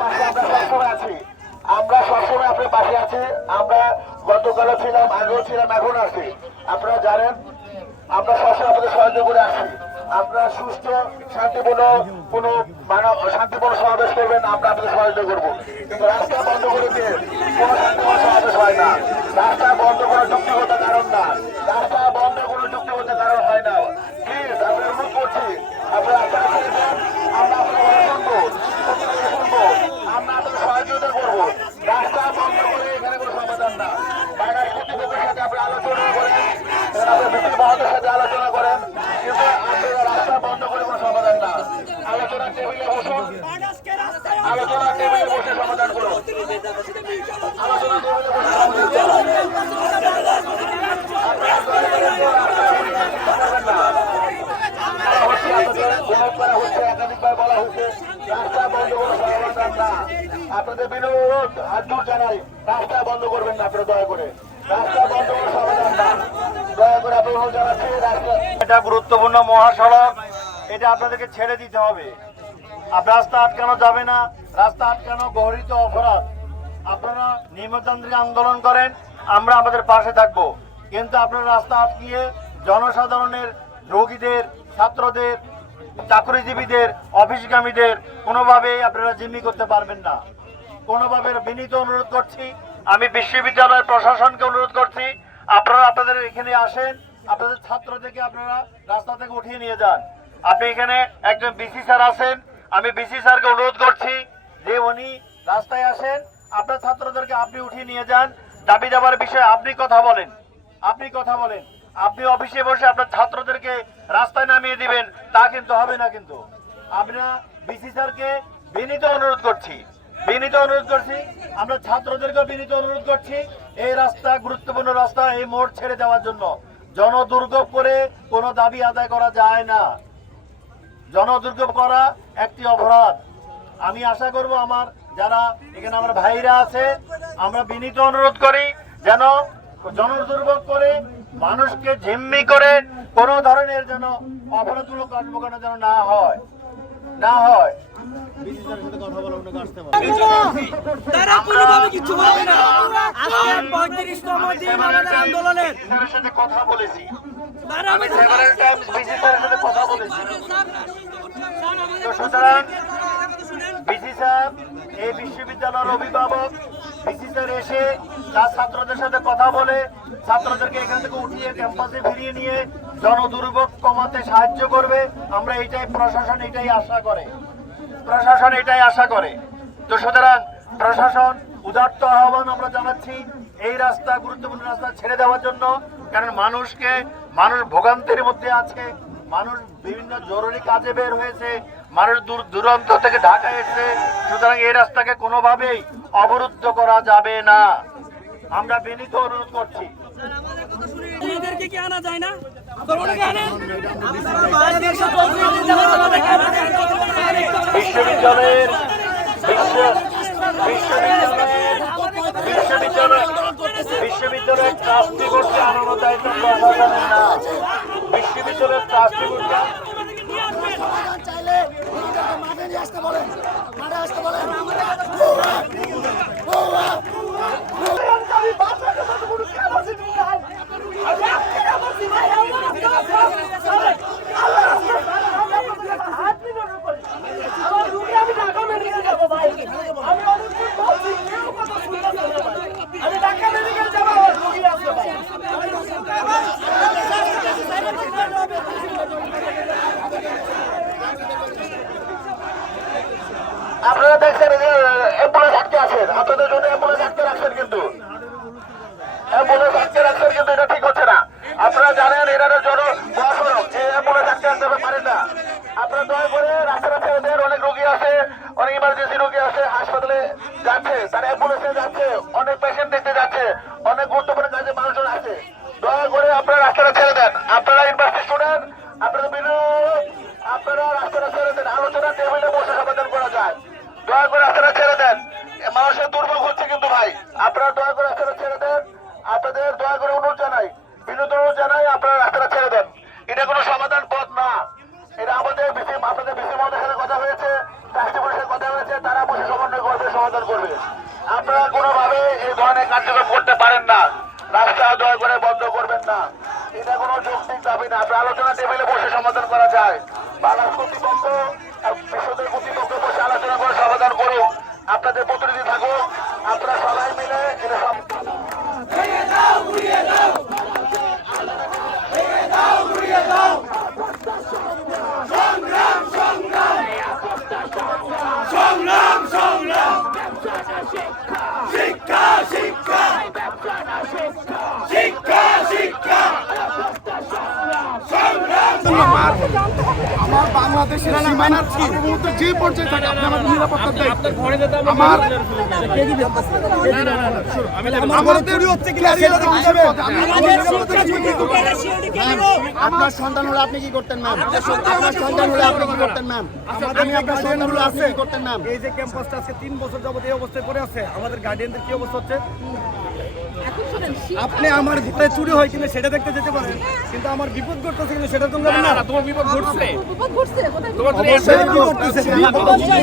পাশে আমরা সবসময় আছি, আমরা সবসময় আপনার পাশে আছি। আমরা গতকালও ছিলাম, আগেও ছিলাম, এখন আছি। আপনারা জানেন আমরা সবসময় আপনাদের সহযোগিতা করে আসছি। আপনারা সুস্থ শান্তিপূর্ণ কোনো শান্তিপূর্ণ সমাবেশ করবেন, আমরা আপনাদের সহযোগিতা করবো। কিন্তু রাস্তা বন্ধ করে দিয়ে কোনো শান্তিপূর্ণ সমাবেশ হয় না। রাস্তা বন্ধ করার যুক্তিগত কারণ না, রাস্তা বন্ধ কোনো যুক্তিগত কারণ হয় না। প্লিজ আমি অনুরোধ করছি, আপনারা আমরা আপনার শুনবো, শুনবো, আমরা আপনাদের সহযোগিতা করবো। রাস্তা বন্ধ করে এখানে কোনো সমাধান না। বাইরের কর্তৃপক্ষের সাথে আপনি আলোচনা করেন, আপনার মিছিল মহলের সাথে আলোচনা করেন, কিন্তু আপনারা রাস্তা বন্ধ করে কোনো সমাধান না। আলোচনা টেবিলে বসুন, আলোচনা টেবিলে বসে সমাধান করুন, আলোচনা টেবিলে বসে একাধিকবার বলা হচ্ছে রাস্তা বন্ধ করে সমাধান না। আপনাদের বিনোদ হাত জোর জানাই, রাস্তা বন্ধ করবেন না আপনারা, দয়া করে রাস্তা বন্ধ করে সমাধান না, দয়া করে আপনি অনুরোধ জানাচ্ছি। এটা গুরুত্বপূর্ণ মহাসড়ক, এটা আপনাদেরকে ছেড়ে দিতে হবে। রাস্তা আটকানো যাবে না, রাস্তা আটকানো গহরিত অপরাধ। আপনারা নির্মতান্ত্রিক আন্দোলন করেন, আমরা আমাদের পাশে থাকবো, কিন্তু আপনারা রাস্তা আটকিয়ে জনসাধারণের, রোগীদের, ছাত্রদের, চাকরিজীবীদের, অফিসগামীদের কোনোভাবেই আপনারা জিম্মি করতে পারবেন না। কোনোভাবে বিনীত অনুরোধ করছি, আমি বিশ্ববিদ্যালয়ের প্রশাসনকে অনুরোধ করছি, আপনারা আপনাদের এখানে আসেন, আপনাদের ছাত্রদেরকে আপনারা রাস্তা থেকে উঠিয়ে নিয়ে যান। আপনি এখানে একজন বিসি স্যার আছেন, আমি বিসি স্যারকে অনুরোধ করছি যে উনি রাস্তায় আসেন, আপনার ছাত্রদেরকে আপনি উঠিয়ে নিয়ে যান। দাবি দেওয়ার বিষয়ে আপনি কথা বলেন, আপনি কথা বলেন। আপনি অফিসে বসে আপনার ছাত্রদেরকে রাস্তায় নামিয়ে দিবেন, তা কিন্তু হবে না। কিন্তু আমরা বিসি স্যারকে বিনীত অনুরোধ করছি, বিনীত অনুরোধ করছি, আমরা ছাত্রদেরকে বিনীত অনুরোধ করছি, এই রাস্তা গুরুত্বপূর্ণ রাস্তা, এই মোড় ছেড়ে দেওয়ার জন্য। জনদুর্ভোগ করে কোনো দাবি আদায় করা যায় না, জনদুর্ভোগ করা একটি অপরাধ। আমি আশা করব আমার যারা এখানে আমার ভাইরা আছে, আমরা বিনীত অনুরোধ করি যেন জনদুর্ভোগ করে মানুষকে জিম্মি করে কোনো ধরনের যেন অপরাধমূলক কর্মকাণ্ড যেন না হয়, না হয়। কথা বলেছি, সুতরাং বিসি স্যার এই বিশ্ববিদ্যালয়ের অভিভাবক, বিসি স্যার এসে তার ছাত্রদের সাথে কথা বলে ছাত্রদেরকে এখান থেকে উঠিয়ে ক্যাম্পাসে ফিরিয়ে নিয়ে জনদুর্ভোগ কমাতে সাহায্য করবে। আমরা এইটাই, প্রশাসন এটাই আশা করে, প্রশাসন এটাই আশা করে। তো সুতরাং প্রশাসন উদাত্ত আহ্বান আমরা জানাচ্ছি এই রাস্তা, গুরুত্বপূর্ণ রাস্তা ছেড়ে দেওয়ার জন্য। কারণ মানুষ ভোগান্তির মধ্যে আছে, মানুষ বিভিন্ন জরুরি কাজে বের হয়েছে, মানুষ দূর দূরান্ত থেকে ঢাকায় এসেছে। সুতরাং এই রাস্তাকে কোনোভাবেই অবরুদ্ধ করা যাবে না, আমরা বিনীত অনুরোধ করছি। বিশ্ববিদ্যালয়ের ট্রাস্টি বোর্ডকে আনানোর দায়িত্ব প্রশাসনের না, বিশ্ববিদ্যালয়ের ট্রাস্টি বোর্ডকে আপনারা দেখছেন অ্যাম্বুলেন্স আটকে আছেন, আপনাদের জন্য অ্যাম্বুলেন্স আটকে রাখছেন, কিন্তু অ্যাম্বুলেন্স আটকে রাখছেন, কিন্তু এটা ঠিক হচ্ছে না। আপনারা জানেন এটা জন্য মহাসড়ক, এই অ্যাম্বুলেন্স আটকে রাখতে পারেন না। আপনারা দয়া করে রাস্তাটা ছেড়ে দেন। অনেক রোগী আছে, অনেক ইমার্জেন্সি রোগী আছে, হাসপাতালে যাচ্ছে, তারা অ্যাম্বুলেন্সে যাচ্ছে, অনেক পেশেন্ট দেখতে যাচ্ছে, অনেক গুরুত্বপূর্ণ কাজে মানুষজন আছে। দয়া করে আপনারা রাস্তাটা ছেড়ে দেন। আপনারা ইউনিভার্সিটি স্টুডেন্ট, আপনারা আপনারা রাস্তাটা ছেড়ে দেন, আলোচনা টেবিলে বসে সমাধান করা যায়। দয়া করে রাস্তাটা ছেড়ে দেন, মানুষের দুর্ভোগ হচ্ছে কিন্তু ভাই, আপনারা দয়া করে রাস্তাটা ছেড়ে দেন। আপনাদের দয়া করে অনুরোধ জানাই, বিনীত অনুরোধ জানাই, আপনারা রাস্তাটা ছেড়ে দেন। এটা কোনো সমাধান পথ না, এটা আমাদের আপনাদের বিসি মহলের সাথে কথা হয়েছে, ট্রাস্টি বোর্ডের সাথে কথা হয়েছে, তারা বসে সমন্বয় করে সমাধান করবে। আপনারা কোনোভাবে এই ধরনের কার্যক্রম করতে পারেন না, রাস্তা দয়া করে বন্ধ করবেন না, এটা কোনো যৌক্তিক দাবি না। আপনার আলোচনা টেবিলে বসে সমাধান করা যায়, বাংলাদেশ কর্তৃপক্ষ বিশ্বদের কর্তৃপক্ষ বসে আলোচনা করে সমাধান করুক, আপনাদের প্রতিনিধি থাকুক, আপনারা সবাই মিলে এটা আমার বাংলাদেশের সীমানার সার্বভৌমত্ব যে পর্যায়ে থাকে আপনি আমাদের নিরাপত্তা দেন। আমার আমাদেরই হচ্ছে কি আপনার সন্তান হলে আপনি কি করতেন ম্যাম? আপনার সন্তান হলে আপনি কি করতেন ম্যাম? আমি আপনার সন্তান হলে আপনি কি করতেন ম্যাম? এই যে ক্যাম্পাসটা আজকে 3 বছর যাবত এই অবস্থায় পড়ে আছে, আমাদের গার্ডিয়ানদের কি অবস্থা হচ্ছে? আপনি আমার ঘরে চুরি হয় কিনা সেটা দেখতে যেতে পারেন, কিন্তু আমার বিপদ ঘটতেছে কিন্তু সেটা তো যাবেন না। তোমার বিপদ ঘটছে, অবশ্যই বিপদ ঘটতেছে।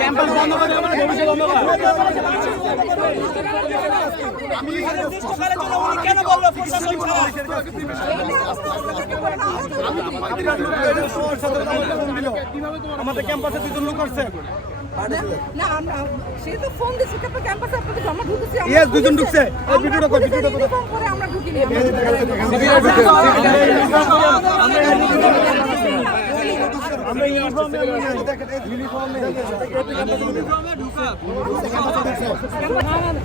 ক্যাম্পাস বন্ধ করে দেওয়া মানে ভবিষ্যৎ অন্ধকার। আমাদের ক্যাম্পাসে 2 জন লোক আসছে। না আমরা সে তো ফোন দিছে তারপর ক্যাম্পাসে আপনাদের জমা ঢুকতেছি আমরা। ইয়েস 2 জন ঢুকছে। এই ভিডিওটা কই, ভিডিওটা কই। ফোন করে আমরা ঢুকিনি। আমরা ইউনিফর্মে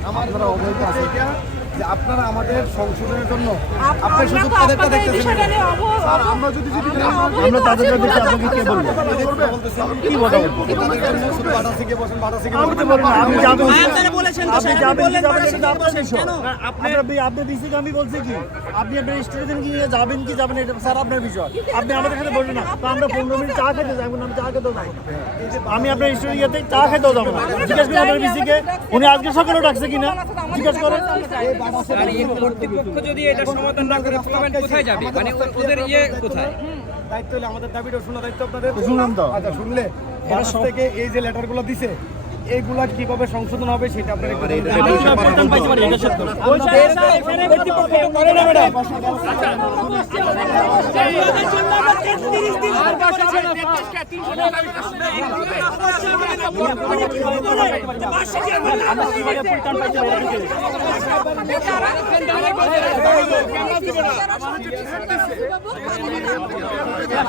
আমার ধরা অবৈধ আছে এটা যে আপনারা আমাদের সংশোধনের জন্য আপনার শুধু তাদেরটা দেখতেছেন। আমরা যদি আমরা তাদেরকে দেখি আপনাকে কে বলবো? কি বলবো? তাদের জন্য শুধু বাটা থেকে বসেন, বাটা থেকে আমি তো বলবো না। আপনি যাবেন, আপনারা বলেছেন তো আপনি যাবেন এটা আপনার বিষয়। আপনি দিছি আমি বলছি কি আপনি আপনার স্টুডেন্ট গিয়ে যাবেন কি যাবেন এটা স্যার আপনার বিষয়। আপনি আমাদের সাথে বলবেন না তো আমরা 15 মিনিট চা খেতে যাবো না, আমি চা খেতেও যাবো না। আমি আপনার স্টুডেন্টকে চা খেতেও যাবো না। জিজ্ঞেস করেন আপনার বিসিকে উনি আজকে সকালে ডাকছে কিনা জিজ্ঞেস করেন। কর্তৃপক্ষ যদি এটা সমাধান না করে ফলাফল কোথায় যাবে, মানে ওদের কোথায়? দায়িত্ব হলে আমাদের দাবিটা শোনা দায়িত্ব আপনাদের। শুনলাম তো, আচ্ছা শুনলে বাস থেকে এই যে লেটারগুলো দিছে এইগুলা কিভাবে সংশোধন হবে সেটা আপনারা একটু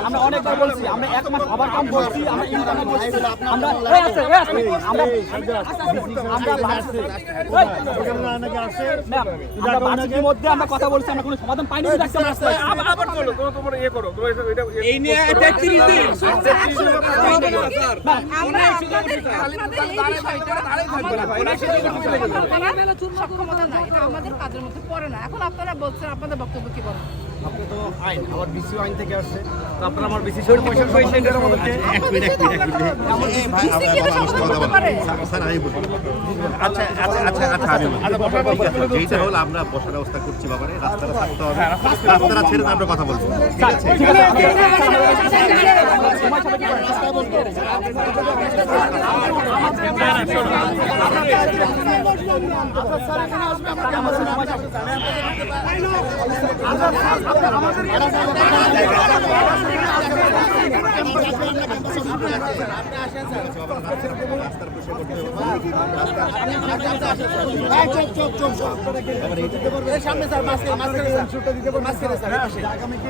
আমরা অনেকবার বলছি, আমরা 1 মাস আবার কাম বলছি, আমরা ইনকামে বলছি, আমরা আমরা মধ্যে আমরা কথা বলছি, আমরা কোনো সমাধান পাইনি। আবার বলো তোমার ইয়ে করো এই নিয়ে 33 দিন সক্ষমতা নাই, এটা আমাদের কাজের মধ্যে পড়ে না। এখন আপনারা বলছেন আপনাদের বক্তব্য কি বলেন? আপনি তো আইন আমার বিসি আইন থেকে আসছে, তো আপনারা আমার বিসি সর পয়সা সেটা আমাদেরকে যেটা হলো আমরা বসার ব্যবস্থা করছি বাবারে, রাস্তাটা থাকতে হবে, রাস্তাটা ছেড়ে আমরা কথা বলবো। আমরা কথা বলবো,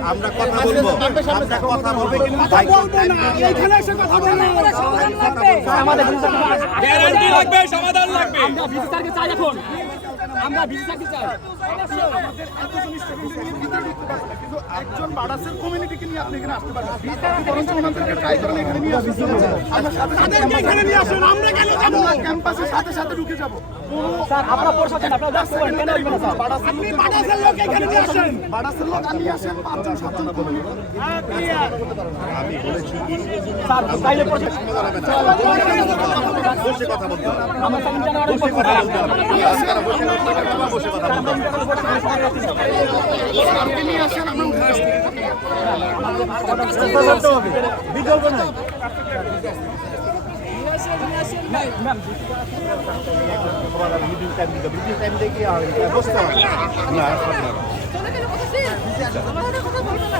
আমরা কথা হবে গ্যারান্টি লাগবে, সমাধান লাগবে। আমরা বিসি স্যারকে চাই এখন, আমরা বিসি স্যারকে চাই। একজন বাডাসের কমিউনিটিকে নিয়ে আপনি এখানে আসতে পারেন, বরঞ্চ ওনাদেরকে ট্রাই করেন এখানে নিয়ে আসতে। আমরা সাথে এখানে নিয়ে আসুন, আমরা কেন যাবো? ক্যাম্পাসের সাথে সাথে ঢুকে যাবো। স্যার আপনারা প্রশাসন, আপনারা দেখতে পারেন কেন আসবেন না স্যার? আপনি বাডাসের লোক এখানে নিয়ে আসেন, বাডাসের লোক নিয়ে আসেন, 5 জন 7 জন কমিউনিটি। আমি বলেছি স্যার বাইরে প্রশাসন বসে কথা বলতে হবে, আমরা সেকেন্ড জানুয়ারি বসে কথা বলতে হবে, বসে কথা বলতে হবে। আপনি নিয়ে আসেন, আমরা উঠে আসবো। বিকল্প নাই। ম্যাম চলে গেলে কথা শেষ। আমাদের কথা বলবে না